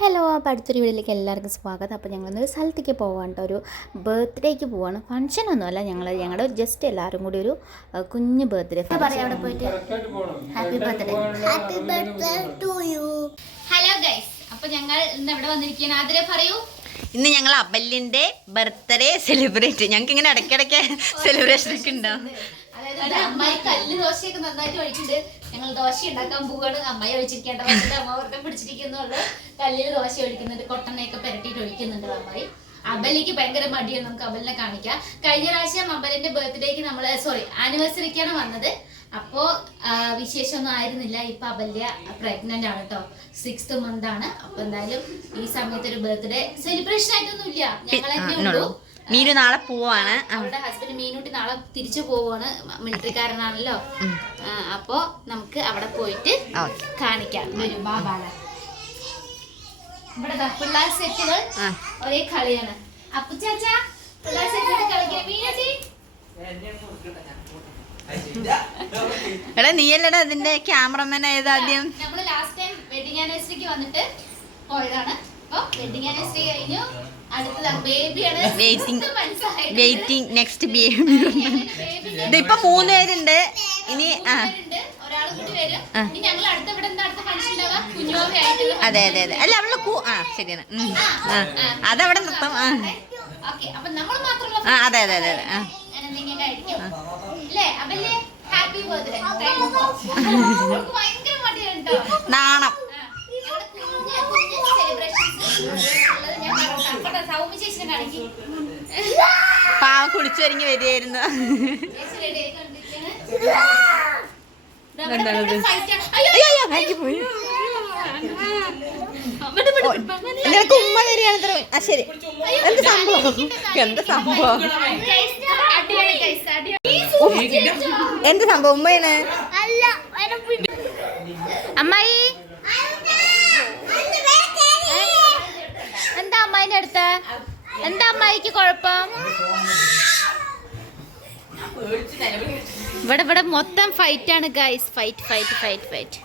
Hello അപ്പോൾ അടുത്തൊരു വീട്ടിലേക്ക് എല്ലാവർക്കും സ്വാഗതം. അപ്പോൾ ഞങ്ങൾ ഒരു സ്ഥലത്തേക്ക് പോകാൻ കേട്ടോ. ഒരു ബർത്ത്ഡേക്ക് പോവാണ്. ഫംഗ്ഷൻ ഒന്നുമല്ല ഞങ്ങൾ ഞങ്ങളുടെ ജസ്റ്റ് എല്ലാവരും കൂടി ഒരു കുഞ്ഞ് ബർത്ത്ഡേ പറയാം അവിടെ പോയിട്ട്? Happy birthday happy birthday to you hello guys അപ്പോൾ ഞങ്ങൾ ഇന്ന് ഇവിടെ വന്നിരിക്കുകയാണ്? ആതിരെ പറയൂ. ഇന്ന് ഞങ്ങൾ അബല്ലിന്റെ ബർത്ത്ഡേ സെലിബ്രേറ്റ്. ഞങ്ങൾക്ക് ഇങ്ങനെ ഇടയ്ക്കിടയ്ക്ക് സെലിബ്രേഷൻ ഒക്കെ ഉണ്ടാവും. അതായത് അമ്മായി കല്ല് ദോശയൊക്കെ നന്നായിട്ട് ഒഴിക്കുന്നുണ്ട് ഞങ്ങൾ ദോശ ഉണ്ടാക്കാൻ പോവാണ്. അമ്മയെ ഒഴിച്ചിരിക്കേണ്ട വന്നിട്ട് അമ്മ വെറുതെ പിടിച്ചിരിക്കുന്നുള്ളു കല്ലിൽ ദോശ ഒഴിക്കുന്നുണ്ട്. കൊട്ടണയൊക്കെ പെരട്ടിയിട്ട് ഒഴിക്കുന്നുണ്ട് അമ്മായി. അബലിക്ക് ഭയങ്കര മടിയാണ്. നമുക്ക് അബലിനെ കാണിക്കാം. കഴിഞ്ഞ പ്രാവശ്യം അബലിന്റെ ബർത്ത്ഡേക്ക് നമ്മൾ സോറി ആനിവേഴ്സറിക്കാണ് വന്നത്. അപ്പോ വിശേഷമൊന്നും ആയിരുന്നില്ല. ഇപ്പൊ അബല്യ പ്രഗ്നന്റ് ആണ് കേട്ടോ സിക്സ്ത് മന്ത് ആണ്. അപ്പൊ എന്തായാലും ഈ സമയത്ത് ഒരു ബർത്ത്ഡേ സെലിബ്രേഷൻ ആയിട്ടൊന്നും ഇല്ല ഞങ്ങൾ തന്നെ ഉള്ളൂ. മീനു നാളെ പോവാണ്. അവളുടെ ഹസ്ബൻഡ് മീനൂട്ടി നാളെ തിരിച്ചു പോവാണ്. മിലിറ്ററിക്കാരനാണല്ലോ. അപ്പോ നമുക്ക് അവിടെ പോയിട്ട് കാണിക്കാം. ഇവിടെ പിള്ളേർ സെറ്റുകൾ. ഒരേ കളിയാണ്. അപ്പു ചാച്ചാ പിള്ളേർ സെറ്റുകൾ കളിക്കാൻ മീനൂട്ടി. എടാ നീയല്ലടാ അതിന്റെ ക്യാമറമാൻ ഏതാദ്യം നമ്മൾ ലാസ്റ്റ് ടൈം വെഡിങ് ആനിവേഴ്സറിക്ക് വന്നിട്ട് പോയതാണ്. അപ്പൊ വെഡിങ് ആനിവേഴ്സറി കഴിഞ്ഞു. Waiting. വെയിറ്റിംഗ് നെക്സ്റ്റ് ബേബി ഇതിപ്പോ മൂന്ന് പേരുണ്ട്. ഇനി ആ. അതെ അതെ അതെ. അല്ല അവളുടെ കൂ ആ ശരിയാണ്. ആ അതവിടെ നിർത്താം. ആ. ആ അതെ അതെ അതെ അതെ. ആ. ഞാൻ എന്തെങ്കിലും കഴിക്കും. ഇല്ലേ? അപ്പല്ലേ? happy birthday. അവൾക്ക് ഭയങ്കര മടിയാണ് ട്ടോ. നാണം ആ, ഞങ്ങളുടെ കുഞ്ഞ് കുഞ്ഞ് celebrations ഉള്ളത് ഞാൻ പറഞ്ഞോട്ടെ. അപ്പോ സൗമ്യ ചേച്ചിനെ കാണിക്ക്. പാവം കുളിച്ചു ഒരുങ്ങി വരികയായിരുന്നു ചേച്ചി ready ആയിക്കൊണ്ടിരിക്കുകയാണ്. ദാ ഇവിടെ ഇവിടെ fight ആണ്. അയ്യോ, അയ്യോ, അയ്യോ, ബാക്കി പോയി. കുളിച്ചു ഇവിടെ വരികയായിരുന്നു നിനക്ക് ഉമ്മ തരികയാണ് ഇത്ര ആ ശരി. എന്ത് സംഭവം? എന്ത് സംഭവം. എന്ത് സംഭവം? ഉമ്മയാണ് അമ്മായി. എന്താ അമ്മായിന്റെ അടുത്ത്? എന്താ അമ്മായിക്ക് കുഴപ്പം? ഇവിടെ ഇവിടെ മൊത്തം ഫൈറ്റ് ആണ് guys fight fight fight fight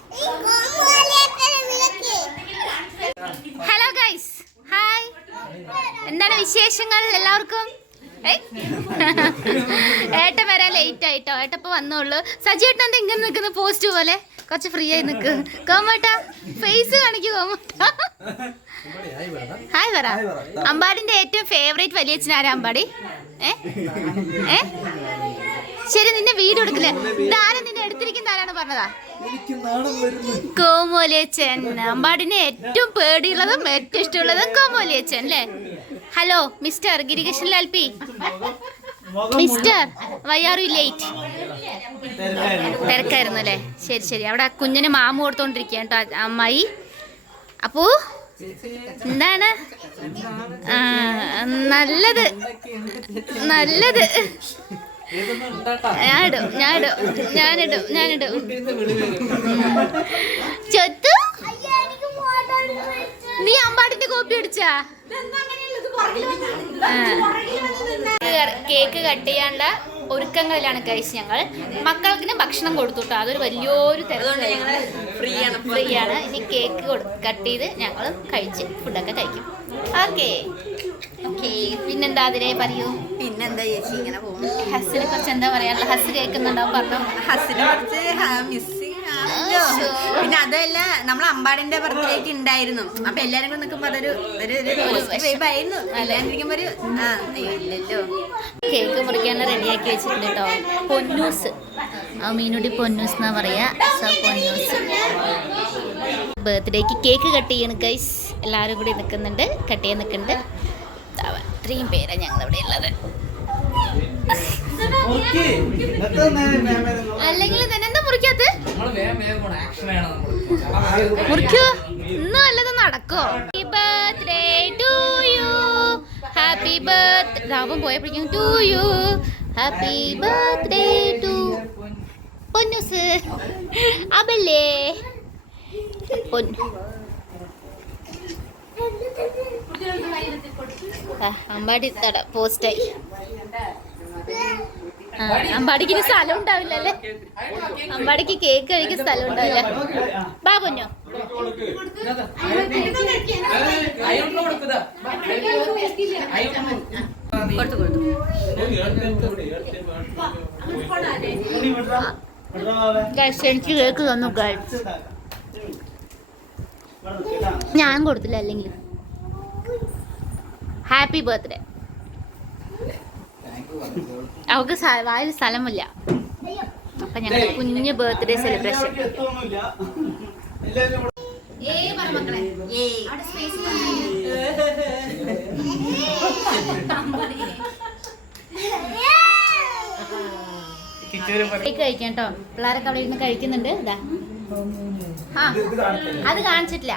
hello guys hi എന്താണ് വിശേഷങ്ങൾ എല്ലാവർക്കും? ഏട്ടൻ വരാൻ ലേറ്റ് ആയിട്ടോ. ഏട്ടൻ ഇപ്പൊ വന്നോളൂ സജിയേട്ടൻ എന്താ ഇങ്ങനെ നിൽക്കുന്ന? പോസ്റ്റ് പോലെ. കുറച്ച് ഫ്രീ ആയി നിൽക്ക് കോമട്ട ഫേസ് കാണിക്കൂ കോമട്ട. ഹായ് പറ അമ്പാടിന്റെ ഏറ്റവും ഫേവറേറ്റ് വലിയച്ഛൻ ആരാ അമ്പാടി? ഏ? ശരി നിന്നെ വീട് കൊടുക്കില്ല ഇതാരും നിന്നെ എടുത്തിരിക്കുന്ന ആരാണ് പറഞ്ഞതാ? കോമോലിയച്ചൻ അമ്പാടിനെ ഏറ്റവും പേടിയുള്ളതും ഏറ്റവും ഇഷ്ടമുള്ളതും കോമോലിയച്ചൻ അല്ലേ? Hello mister Girikrishnan Lal P mister why are you late തിരക്കായിരുന്നു. അല്ലേ? ശരി ശരി. അവിടെ കുഞ്ഞിന് മാമു കൊടുത്തോണ്ടിരിക്കുകയാണ് കേട്ടോ അമ്മായി. അപ്പോ എന്താണ്? നല്ലത്. നല്ലത്. ഞാനിടും ഞാനിടും ഞാനിടും ഞാനിടും. ചൊത്തു? നീ അമ്പാടിന്റെ കോപ്പി അടിച്ചാ? കേക്ക് കട്ട് ചെയ്യാണ്ട ഒരുക്കങ്ങളിലാണ് കഴിച്ച് ഞങ്ങൾ. മക്കൾക്ക് ഭക്ഷണം കൊടുത്തു കേട്ടോ അതൊരു വലിയൊരു തിരക്കാണ്. ഫ്രീ ആണ് ഇനി കേക്ക് കട്ട് ചെയ്ത് ഞങ്ങൾ കഴിച്ച് ഫുഡൊക്കെ കഴിക്കും. ഓക്കെ ഓക്കെ പിന്നെന്താ അതിനെ പറയൂ? പിന്നെന്താ ചേച്ചി ഇങ്ങനെ പോകും ഹസ്സിനെ കുറിച്ച് എന്താ പറയാനുള്ള ഹസ് കേൾക്കുന്നുണ്ടാവും പറഞ്ഞു. ഹസ്സിനെ കുറിച്ച് മിസ്സിങ് പിന്നെ അതല്ല നമ്മൾ അമ്പാടിന്റെ ബർത്ത്ഡേക്ക് ഉണ്ടായിരുന്നു. അപ്പൊ എല്ലാരും കൂടെ നിൽക്കുമ്പോ അതൊരു ഒരു ആയിരുന്നു. എല്ലാരും ഇരിക്കുമ്പോ ഒരു ആ ഇല്ലല്ലോ. കേക്ക് മുറിക്കാൻ റെഡിയാക്കി വെച്ചിട്ടുണ്ട് കേട്ടോ. പൊന്നൂസ്. ആ മീനുടി പൊന്നൂസ് എന്നാ പറയാ. സോ പൊന്നൂസ്. ബർത്ത്ഡേക്ക് കേക്ക് കട്ട് ചെയ്യണം ഗൈസ് എല്ലാവരും കൂടി നിൽക്കുന്നുണ്ട്. കട്ട് ചെയ്യാൻ നിൽക്കുന്നുണ്ട്. ദാ ഇത്രയും പേരാ ഞങ്ങൾ ഇവിടെ ഉള്ളത് അല്ലെങ്കിൽ തന്നെ മുറിക്കോ ഇന്ന് വല്ലതും നടക്കോ? Birthday to you happy birth രാവും പോയപ്പോഴേക്കും to you happy birthday to Ponnoos. അബല്ലേ? പൊന്നു അമ്പാടി തട പോസ്റ്റായി അമ്പാടിക്ക് സ്ഥലം ഉണ്ടാവില്ലല്ലേ? അമ്പാടിക്ക് കേക്ക് കഴിക്കാൻ സ്ഥലം ഉണ്ടാവില്ല. ബാബുഞ്ഞോ എനിക്ക് കേക്ക് തന്നു ഞാൻ കൊടുത്തില്ല അല്ലെങ്കിൽ. ഹാപ്പി ബർത്ത്ഡേ അവൾക്ക് വായ വായിൽ സ്ഥലമില്ല. അപ്പൊ ഞങ്ങളുടെ കുഞ്ഞ് ബർത്ത്ഡേ സെലിബ്രേഷൻ കഴിക്കാം കേട്ടോ. പിള്ളേരൊക്കെ അവിടെ ഇരുന്ന് കഴിക്കുന്നുണ്ട്. ഇതാ ആ അത് കാണിച്ചിട്ടില്ല.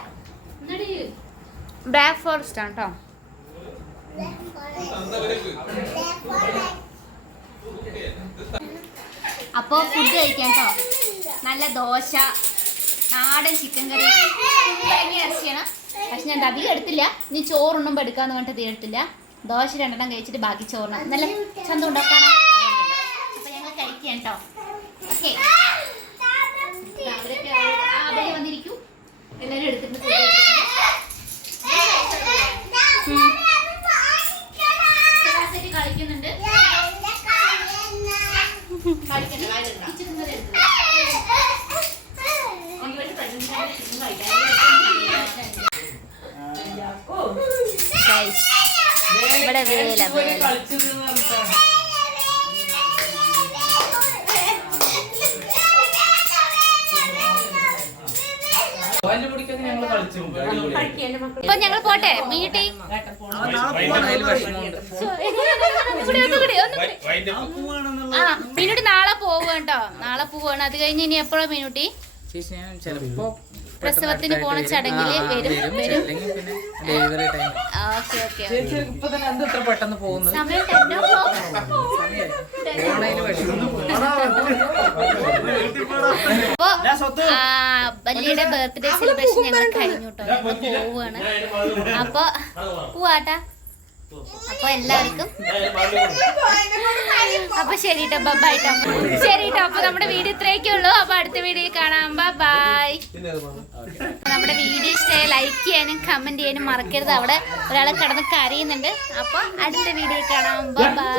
ബ്ലാക്ക് ഫോറസ്റ്റ് ആണ് കേട്ടോ അപ്പോൾ ഫുഡ് കഴിക്കാം കേട്ടോ നല്ല ദോശ നാടൻ ചിക്കൻ കറി. ഇറച്ചിയാണ് പക്ഷെ ഞാൻ അധികം എടുത്തില്ല. ഇനി ചോറുണ്ണുമ്പോൾ എടുക്കാന്ന് പറഞ്ഞിട്ട് അധികം എടുത്തില്ല. ദോശ രണ്ടെണ്ണം കഴിച്ചിട്ട് ബാക്കി ചോറിന് നല്ല ചന്തം ഉണ്ടാക്കാനോ അപ്പൊ ഞങ്ങൾ കഴിക്കാം കേട്ടോ ഓക്കെ കളിച്ചിട്ടുണ്ട് വേല ഇപ്പൊ ഞങ്ങൾ പോട്ടെ? മീട്ടി. മീനുട്ടി നാളെ പോവുക കേട്ടോ നാളെ പോവാണ് അത് കഴിഞ്ഞ് ഇനി എപ്പോഴാ മീനുട്ടി? ചേച്ചി ഞാൻ ചിലപ്പോ പ്രസവത്തിന് പോണ ചടങ്ങിൽ വരും വരും. ഡെലിവറി ടൈം ഓക്കെ ഓക്കെ ചേച്ചി ഇപ്പൊ തന്നെ എന്ത് ഇത്ര പെട്ടെന്ന് പോകുന്നു സമയം അപ്പൊ ബല്ലിയുടെ ബർത്ത്ഡേ സെലിബ്രേഷൻ ഞങ്ങൾ കഴിഞ്ഞു കേട്ടോ ഞങ്ങൾ പോവുകയാണ് അപ്പൊ പോവാട്ടാ. അപ്പൊ എല്ലാവർക്കും. അപ്പൊ ശരി കേട്ടോ ബൈട്ടോ ശരി കേട്ടോ അപ്പൊ നമ്മുടെ വീട് ഇത്രയൊക്കെ ഉള്ളൂ അപ്പൊ അടുത്ത വീഡിയോ കാണാം ബൈ നമ്മുടെ വീഡിയോ ഇഷ്ടമായി ലൈക്ക് ചെയ്യാനും കമന്റ് ചെയ്യാനും മറക്കരുത് അവിടെ ഒരാളെ കടന്ന് കരയുന്നുണ്ട് അപ്പൊ അടുത്ത വീഡിയോയിൽ കാണാം ബൈ